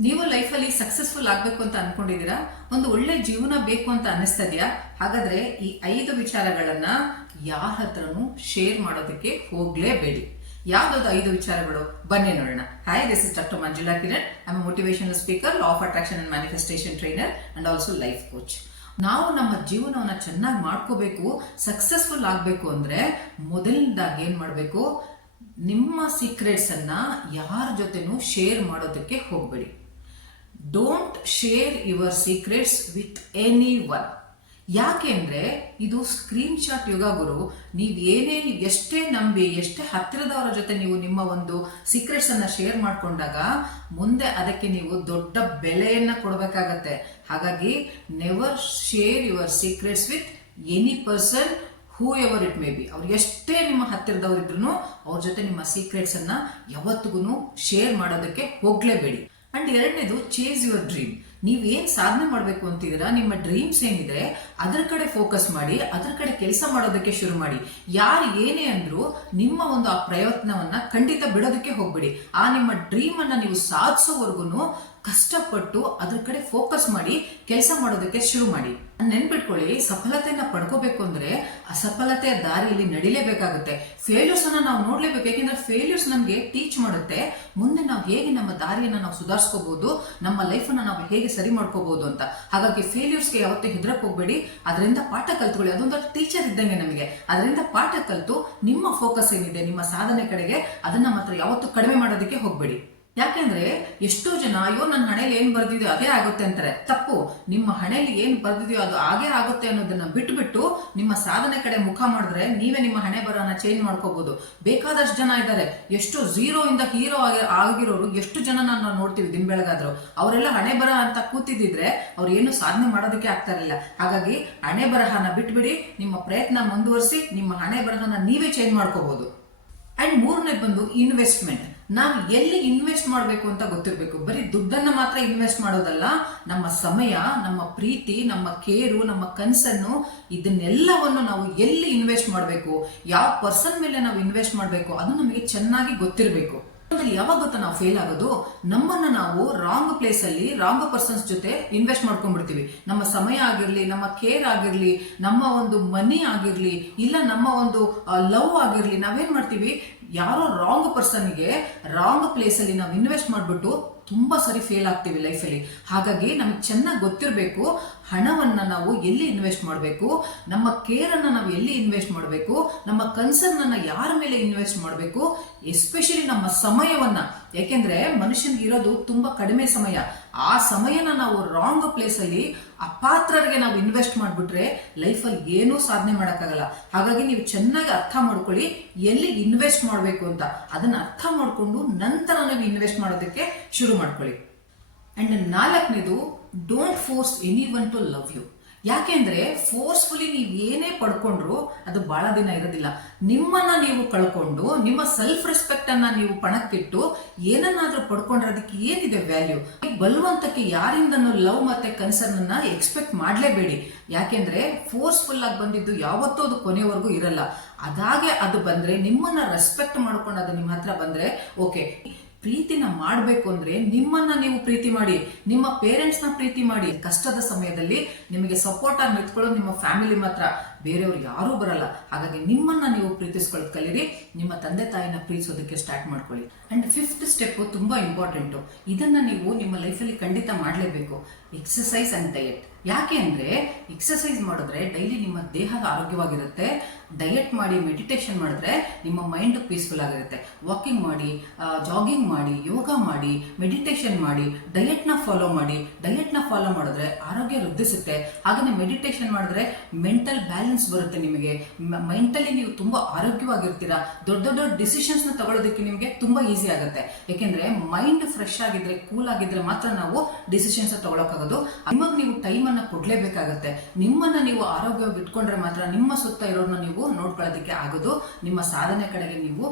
ನೀವು ಲೈಫಲ್ಲಿ ಸಕ್ಸಸ್ಫುಲ್ ಆಗಬೇಕು ಅಂತ ಅನ್ಕೊಂಡಿದ್ದೀರಾ? ಒಂದು ಒಳ್ಳೆ ಜೀವನ ಬೇಕು ಅಂತ ಅನಿಸ್ತಾ ಇದೆಯಾ? ಹಾಗಾದ್ರೆ ಈ ಐದು ವಿಚಾರಗಳನ್ನ ಯಾರ ಹತ್ರನೂ ಶೇರ್ ಮಾಡೋದಕ್ಕೆ ಹೋಗ್ಲೇಬೇಡಿ. ಯಾವ್ದಾದ್ರು ಐದು ವಿಚಾರಗಳು? ಬನ್ನಿ ನೋಡೋಣ. Hi this is doctor Manjula Kiran I motivational speaker law of attraction and manifestation trainer and also life coach ನಾವು ನಮ್ಮ ಜೀವನವನ್ನ ಚೆನ್ನಾಗಿ ಮಾಡ್ಕೋಬೇಕು ಸಕ್ಸಸ್ಫುಲ್ ಆಗಬೇಕು ಅಂದ್ರೆ ಮೊದಲಿನಿಂದಾಗಿ ಏನ್ ಮಾಡಬೇಕು? ನಿಮ್ಮ ಸೀಕ್ರೆಟ್ಸ್ ಅನ್ನ ಯಾರ ಜೊತೆನೂ ಶೇರ್ ಮಾಡೋದಕ್ಕೆ ಹೋಗಬೇಡಿ. Don't share your secrets with any one ಯಾಕೆ ಅಂದ್ರೆ ಇದು ಸ್ಕ್ರೀನ್ ಶಾಟ್ ಯುಗ ಗುರು. ನೀವು ಏನೇ ನೀವು ಎಷ್ಟೇ ನಂಬಿ, ಎಷ್ಟೇ ಹತ್ತಿರದವರ ಜೊತೆ ನೀವು ನಿಮ್ಮ ಒಂದು ಸೀಕ್ರೆಟ್ಸನ್ನು ಶೇರ್ ಮಾಡ್ಕೊಂಡಾಗ ಮುಂದೆ ಅದಕ್ಕೆ ನೀವು ದೊಡ್ಡ ಬೆಲೆಯನ್ನ ಕೊಡಬೇಕಾಗತ್ತೆ. ಹಾಗಾಗಿ never share your secrets with any person whoever it may be ಅವ್ರು ಎಷ್ಟೇ ನಿಮ್ಮ ಹತ್ತಿರದವ್ರು ಇದ್ರು ಅವ್ರ ಜೊತೆ ನಿಮ್ಮ ಸೀಕ್ರೆಟ್ಸ್ ಅನ್ನ ಯಾವತ್ತಿಗೂ ಶೇರ್ ಮಾಡೋದಕ್ಕೆ ಹೋಗ್ಲೇಬೇಡಿ. ಅಂಡ್ ಎರಡನೇದು ಚೇಸ್ ಯುವರ್ ಡ್ರೀಮ್ ನೀವ್ ಏನ್ ಸಾಧನೆ ಮಾಡ್ಬೇಕು ಅಂತಿದ್ದೀರಾ? ನಿಮ್ಮ ಡ್ರೀಮ್ಸ್ ಏನಿದೆ, ಅದರ ಕಡೆ ಫೋಕಸ್ ಮಾಡಿ, ಅದ್ರ ಕಡೆ ಕೆಲಸ ಮಾಡೋದಕ್ಕೆ ಶುರು ಮಾಡಿ. ಯಾರು ಏನೇ ಅಂದ್ರು ನಿಮ್ಮ ಒಂದು ಆ ಪ್ರಯತ್ನವನ್ನ ಖಂಡಿತ ಬಿಡೋದಕ್ಕೆ ಹೋಗ್ಬಿಡಿ. ಆ ನಿಮ್ಮ ಡ್ರೀಮ್ ಅನ್ನ ನೀವು ಸಾಧಿಸೋವರೆಗೂ ಕಷ್ಟಪಟ್ಟು ಅದ್ರ ಕಡೆ ಫೋಕಸ್ ಮಾಡಿ, ಕೆಲಸ ಮಾಡೋದಕ್ಕೆ ಶುರು ಮಾಡಿ. ನೆನ್ಪಿಟ್ಕೊಳ್ಳಿ ಸಫಲತೆಯನ್ನ ಪಡ್ಕೋಬೇಕು ಅಂದ್ರೆ ಅಸಫಲತೆಯ ದಾರಿಯಲ್ಲಿ ನಡಿಲೇಬೇಕಾಗುತ್ತೆ. ಫೇಲ್ಯೂರ್ಸ್ ಅನ್ನ ನಾವು ನೋಡ್ಲೇಬೇಕು. ಯಾಕೆಂದ್ರೆ ಫೇಲ್ಯೂರ್ಸ್ ನಮ್ಗೆ ಟೀಚ್ ಮಾಡುತ್ತೆ. ಮುಂದೆ ನಾವು ಹೇಗೆ ನಮ್ಮ ದಾರಿಯನ್ನ ನಾವು ಸುಧಾರಿಸ್ಕೋಬಹುದು ನಮ್ಮ ಲೈಫ್ ಅನ್ನ ನಾವು ಹೇಗೆ ಸರಿ ಮಾಡ್ಕೋಬಹುದು ಅಂತ. ಹಾಗಾಗಿ ಫೇಲ್ಯೂರ್ಸ್ಗೆ ಯಾವತ್ತೂ ಹೆದರಕ್ಕೆ ಹೋಗ್ಬೇಡಿ. ಅದರಿಂದ ಪಾಠ ಕಲ್ತ್ಕೊಳ್ಳಿ. ಅದೊಂದು ಟೀಚರ್ ಇದ್ದಂಗೆ ನಮಗೆ. ಅದರಿಂದ ಪಾಠ ಕಲ್ತು ನಿಮ್ಮ ಫೋಕಸ್ ಏನಿದೆ, ನಿಮ್ಮ ಸಾಧನೆ ಕಡೆಗೆ, ಅದನ್ನ ಮಾತ್ರ ಯಾವತ್ತೂ ಕಡಿಮೆ ಮಾಡೋದಕ್ಕೆ ಹೋಗ್ಬೇಡಿ. ಯಾಕೆಂದ್ರೆ ಎಷ್ಟೋ ಜನ, ಅಯ್ಯೋ ನನ್ನ ಹಣೆಯಲ್ಲಿ ಏನ್ ಬರ್ದಿದೆಯೋ ಅದೇ ಆಗುತ್ತೆ ಅಂತಾರೆ. ತಪ್ಪು. ನಿಮ್ಮ ಹಣೆಯಲ್ಲಿ ಏನ್ ಬರ್ದಿದೆಯೋ ಅದು ಹಾಗೆ ಆಗುತ್ತೆ ಅನ್ನೋದನ್ನ ಬಿಟ್ಬಿಟ್ಟು ನಿಮ್ಮ ಸಾಧನೆ ಕಡೆ ಮುಖ ಮಾಡಿದ್ರೆ ನೀವೇ ನಿಮ್ಮ ಹಣೆ ಬರನ ಚೇಂಜ್ ಮಾಡ್ಕೋಬಹುದು ಬೇಕಾದಷ್ಟು ಜನ ಇದ್ದಾರೆ. ಎಷ್ಟು ಝೀರೋ ಇಂದ ಹೀರೋ ಆಗಿರೋರು ಎಷ್ಟು ಜನ ನಾವು ನೋಡ್ತೀವಿ ದಿನ ಬೆಳಗಾದ್ರು. ಅವರೆಲ್ಲ ಹಣೆ ಬರ ಅಂತ ಕೂತಿದ್ರೆ ಅವ್ರು ಏನು ಸಾಧನೆ ಮಾಡೋದಕ್ಕೆ ಆಗ್ತಾ ಇರಲಿಲ್ಲ. ಹಾಗಾಗಿ ಹಣೆ ಬರಹನ ಬಿಟ್ಬಿಡಿ, ನಿಮ್ಮ ಪ್ರಯತ್ನ ಮುಂದುವರಿಸಿ, ನಿಮ್ಮ ಹಣೆ ಬರಹನ ನೀವೇ ಚೇಂಜ್ ಮಾಡ್ಕೋಬಹುದು ಅಂಡ್ ಮೂರನೇ ಬಂದು ಇನ್ವೆಸ್ಟ್ಮೆಂಟ್ ನಾವು ಎಲ್ಲಿ ಇನ್ವೆಸ್ಟ್ ಮಾಡಬೇಕು ಅಂತ ಗೊತ್ತಿರಬೇಕು. ಬರೀ ದುಡ್ಡನ್ನ ಮಾತ್ರ ಇನ್ವೆಸ್ಟ್ ಮಾಡೋದಲ್ಲ, ನಮ್ಮ ಸಮಯ, ನಮ್ಮ ಪ್ರೀತಿ, ನಮ್ಮ ಕೇರು, ನಮ್ಮ ಕನ್ಸನ್ನು, ಇದನ್ನೆಲ್ಲವನ್ನು ನಾವು ಎಲ್ಲಿ ಇನ್ವೆಸ್ಟ್ ಮಾಡಬೇಕು, ಯಾವ ಪರ್ಸನ್ ಮೇಲೆ ನಾವು ಇನ್ವೆಸ್ಟ್ ಮಾಡಬೇಕು, ಅದು ನಮಗೆ ಚೆನ್ನಾಗಿ ಗೊತ್ತಿರಬೇಕು. ಯಾವಾಗ ಗೊತ್ತ ನಾವು ಫೇಲ್ ಆಗೋದು? ನಮ್ಮನ್ನ ನಾವು ರಾಂಗ್ ಪ್ಲೇಸ್ ಅಲ್ಲಿ, ರಾಂಗ್ ಪರ್ಸನ್ಸ್ ಜೊತೆ ಇನ್ವೆಸ್ಟ್ ಮಾಡ್ಕೊಂಡ್ಬಿಡ್ತೀವಿ. ನಮ್ಮ ಸಮಯ ಆಗಿರ್ಲಿ, ನಮ್ಮ ಕೇರ್ ಆಗಿರ್ಲಿ, ನಮ್ಮ ಒಂದು ಮನಿ ಆಗಿರ್ಲಿ, ಇಲ್ಲ ನಮ್ಮ ಒಂದು ಲವ್ ಆಗಿರ್ಲಿ, ನಾವೇನ್ ಮಾಡ್ತೀವಿ? ಯಾರೋ ರಾಂಗ್ ಪರ್ಸನ್ಗೆ ರಾಂಗ್ ಪ್ಲೇಸ್ ಅಲ್ಲಿ ನಾವು ಇನ್ವೆಸ್ಟ್ ಮಾಡ್ಬಿಟ್ಟು ತುಂಬಾ ಸರಿ ಫೇಲ್ ಆಗ್ತೀವಿ ಲೈಫಲ್ಲಿ ಹಾಗಾಗಿ ನಮಗೆ ಚೆನ್ನಾಗಿ ಗೊತ್ತಿರಬೇಕು, ಹಣವನ್ನು ನಾವು ಎಲ್ಲಿ ಇನ್ವೆಸ್ಟ್ ಮಾಡಬೇಕು, ನಮ್ಮ ಕೇರನ್ನು ನಾವು ಎಲ್ಲಿ ಇನ್ವೆಸ್ಟ್ ಮಾಡಬೇಕು, ನಮ್ಮ ಕನ್ಸರ್ನನ್ನು ಯಾರ ಮೇಲೆ ಇನ್ವೆಸ್ಟ್ ಮಾಡಬೇಕು ಎಸ್ಪೆಷಲಿ ನಮ್ಮ ಸಮಯವನ್ನು. ಯಾಕೆಂದರೆ ಮನುಷ್ಯನಿಗೆ ಇರೋದು ತುಂಬ ಕಡಿಮೆ ಸಮಯ. ಆ ಸಮಯನ ನಾವು ರಾಂಗ್ ಪ್ಲೇಸಲ್ಲಿ ಅಪಾತ್ರರಿಗೆ ನಾವು ಇನ್ವೆಸ್ಟ್ ಮಾಡ್ಬಿಟ್ರೆ ಲೈಫಲ್ಲಿ ಏನೂ ಸಾಧನೆ ಮಾಡೋಕ್ಕಾಗಲ್ಲ. ಹಾಗಾಗಿ ನೀವು ಚೆನ್ನಾಗಿ ಅರ್ಥ ಮಾಡ್ಕೊಳ್ಳಿ, ಎಲ್ಲಿ ಇನ್ವೆಸ್ಟ್ ಮಾಡಬೇಕು ಅಂತ. ಅದನ್ನ ಅರ್ಥ ಮಾಡಿಕೊಂಡು ನಂತರ ನೀವು ಇನ್ವೆಸ್ಟ್ ಮಾಡೋದಕ್ಕೆ ಶುರು ಮಾಡ್ಕೊಳ್ಳಿ. ಆ್ಯಂಡ್ ನಾಲ್ಕನೇದು don't force any one to love you ಯಾಕೆಂದ್ರೆ ಫೋರ್ಸ್ಫುಲಿ ನೀವು ಏನೇ ಪಡ್ಕೊಂಡ್ರು ಅದು ಬಹಳ ದಿನ ಇರೋದಿಲ್ಲ. ನಿಮ್ಮನ್ನ ನೀವು ಕಳ್ಕೊಂಡು, ನಿಮ್ಮ ಸೆಲ್ಫ್ ರೆಸ್ಪೆಕ್ಟ್ ಅನ್ನ ನೀವು ಪಣಕ್ಕಿಟ್ಟು ಏನನ್ನಾದರೂ ಪಡ್ಕೊಂಡ್ರೆ ಅದಕ್ಕೆ ಏನಿದೆ ವ್ಯಾಲ್ಯೂ ಬಲವಂತಕ್ಕೆ ಯಾರಿಂದನೂ ಲವ್ ಮತ್ತೆ ಕನ್ಸರ್ನ್ ಅನ್ನ ಎಕ್ಸ್ಪೆಕ್ಟ್ ಮಾಡಲೇಬೇಡಿ. ಯಾಕೆಂದ್ರೆ ಫೋರ್ಸ್ಫುಲ್ ಆಗಿ ಬಂದಿದ್ದು ಯಾವತ್ತೂ ಅದು ಕೊನೆವರೆಗೂ ಇರಲ್ಲ. ಅದಾಗೆ ಅದು ಬಂದ್ರೆ, ನಿಮ್ಮನ್ನ ರೆಸ್ಪೆಕ್ಟ್ ಮಾಡ್ಕೊಂಡು ಅದು ನಿಮ್ಮ ಹತ್ರ ಬಂದ್ರೆ ಓಕೆ ಪ್ರೀತಿನ ಮಾಡಬೇಕು ಅಂದ್ರೆ ನಿಮ್ಮನ್ನ ನೀವು ಪ್ರೀತಿ ಮಾಡಿ, ನಿಮ್ಮ ಪೇರೆಂಟ್ಸ್ನ ಪ್ರೀತಿ ಮಾಡಿ ಕಷ್ಟದ ಸಮಯದಲ್ಲಿ ನಿಮಗೆ ಸಪೋರ್ಟ್ ಆಗಿ ನಿಂತ್ಕೊಳ್ಳೋದು ನಿಮ್ಮ ಫ್ಯಾಮಿಲಿ ಮಾತ್ರ. ಬೇರೆಯವ್ರು ಯಾರೂ ಬರಲ್ಲ. ಹಾಗಾಗಿ ನಿಮ್ಮನ್ನ ನೀವು ಪ್ರೀತಿಸ್ಕೊಳ್ಳೋದು ಕಲೀರಿ ನಿಮ್ಮ ತಂದೆ ತಾಯಿನ ಪ್ರೀತಿಸೋದಕ್ಕೆ ಸ್ಟಾರ್ಟ್ ಮಾಡ್ಕೊಳ್ಳಿ. ಅಂಡ್ ಫಿಫ್ತ್ ಸ್ಟೆಪ್ ತುಂಬಾ ಇಂಪಾರ್ಟೆಂಟು ಇದನ್ನ ನೀವು ನಿಮ್ಮ ಲೈಫಲ್ಲಿ ಖಂಡಿತ ಮಾಡಲೇಬೇಕು. ಎಕ್ಸಸೈಸ್ ಅಂಡ್ ಡಯಟ್ ಯಾಕೆ ಅಂದ್ರೆ ಎಕ್ಸಸೈಸ್ ಮಾಡಿದ್ರೆ ಡೈಲಿ ನಿಮ್ಮ ದೇಹ ಆರೋಗ್ಯವಾಗಿರುತ್ತೆ. ಡಯಟ್ ಮಾಡಿ ಮೆಡಿಟೇಷನ್ ಮಾಡಿದ್ರೆ ನಿಮ್ಮ ಮೈಂಡ್ ಪೀಸ್ಫುಲ್ ಆಗಿರುತ್ತೆ. ವಾಕಿಂಗ್ ಮಾಡಿ ಜಾಗಿಂಗ್ ಮಾಡಿ ಯೋಗ ಮಾಡಿ ಮೆಡಿಟೇಷನ್ ಮಾಡಿ ಡಯಟ್ನ ಫಾಲೋ ಮಾಡಿ. ಡಯಟ್ನ ಫಾಲೋ ಮಾಡಿದ್ರೆ ಆರೋಗ್ಯ ವೃದ್ಧಿಸುತ್ತೆ. ಹಾಗೆ ಮೆಡಿಟೇಷನ್ ಮಾಡಿದ್ರೆ ಮೆಂಟಲ್ ಬ್ಯಾಲೆನ್ಸ್ ಬರುತ್ತೆ ನಿಮಗೆ. ಮೆಂಟಲಿ ನೀವು ತುಂಬಾ ಆರೋಗ್ಯವಾಗಿರ್ತೀರಾ. ದೊಡ್ಡ ದೊಡ್ಡ ಡಿಸಿಷನ್ಸ್ನ ತಗೊಳ್ಳೋದಕ್ಕೆ ನಿಮಗೆ ತುಂಬಾ ಈಸಿ ಆಗುತ್ತೆ. ಯಾಕೆಂದ್ರೆ ಮೈಂಡ್ ಫ್ರೆಶ್ ಆಗಿದ್ರೆ ಕೂಲ್ ಆಗಿದ್ರೆ ಮಾತ್ರ ನಾವು ಡಿಸಿಷನ್ಸ್ ತಗೊಳಕಾಗೋದು ನಿಮಗೆ ನೀವು ಟೈಮ್ ಅನ್ನ ಕೊಡ್ಲೇಬೇಕಾಗತ್ತೆ. ನಿಮ್ಮನ್ನ ನೀವು ಆರೋಗ್ಯವಾಗಿ ಇಟ್ಕೊಂಡ್ರೆ ಮಾತ್ರ ನಿಮ್ಮ ಸುತ್ತ ಇರೋದನ್ನ ನೀವು ನೋಡ್ಕೊಳ್ಳೋದಕ್ಕೆ ಆಗೋದು. ನಿಮ್ಮ ಸಾಧನೆ ಕಡೆಗೆ ನೀವು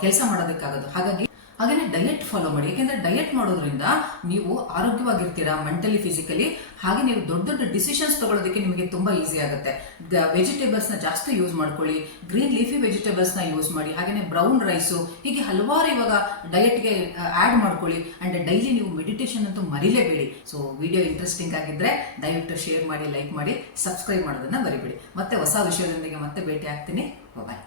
ಕೆಲಸ ಮಾಡೋದಕ್ಕಾಗೋದು. ಹಾಗಾಗಿ ಹಾಗೆಯೇ ಡಯಟ್ ಫಾಲೋ ಮಾಡಿ ಯಾಕೆಂದ್ರೆ ಡಯಟ್ ಮಾಡೋದ್ರಿಂದ ನೀವು ಆರೋಗ್ಯವಾಗಿರ್ತೀರಾ ಮೆಂಟಲಿ ಫಿಸಿಕಲಿ ಹಾಗೆ ನೀವು ದೊಡ್ಡ ದೊಡ್ಡ ಡಿಸಿಷನ್ಸ್ ತಗೊಳ್ಳೋದಕ್ಕೆ ನಿಮಗೆ ತುಂಬಾ ಈಸಿ ಆಗುತ್ತೆ. ವೆಜಿಟೇಬಲ್ಸ್ನ ಜಾಸ್ತಿ ಯೂಸ್ ಮಾಡ್ಕೊಳ್ಳಿ ಗ್ರೀನ್ ಲೀಫಿ ವೆಜಿಟೇಬಲ್ಸ್ನ ಯೂಸ್ ಮಾಡಿ ಹಾಗೆಯೇ ಬ್ರೌನ್ ರೈಸು ಹೀಗೆ ಹಲವಾರು ಇವಾಗ ಡಯೆಟ್ಗೆ ಆಡ್ ಮಾಡ್ಕೊಳ್ಳಿ. ಅಂಡ್ ಡೈಲಿ ನೀವು ಮೆಡಿಟೇಷನ್ ಅಂತೂ ಮರಿಲೇಬೇಡಿ. ಸೊ ವಿಡಿಯೋ ಇಂಟ್ರೆಸ್ಟಿಂಗ್ ಆಗಿದ್ರೆ ದಯವಿಟ್ಟು ಶೇರ್ ಮಾಡಿ ಲೈಕ್ ಮಾಡಿ ಸಬ್ಸ್ಕ್ರೈಬ್ ಮಾಡೋದನ್ನ ಬರಿಬೇಡಿ ಮತ್ತೆ ಹೊಸ ವಿಷಯದೊಂದಿಗೆ ಮತ್ತೆ ಭೇಟಿ ಆಗ್ತೀನಿ. ಬಾಯ್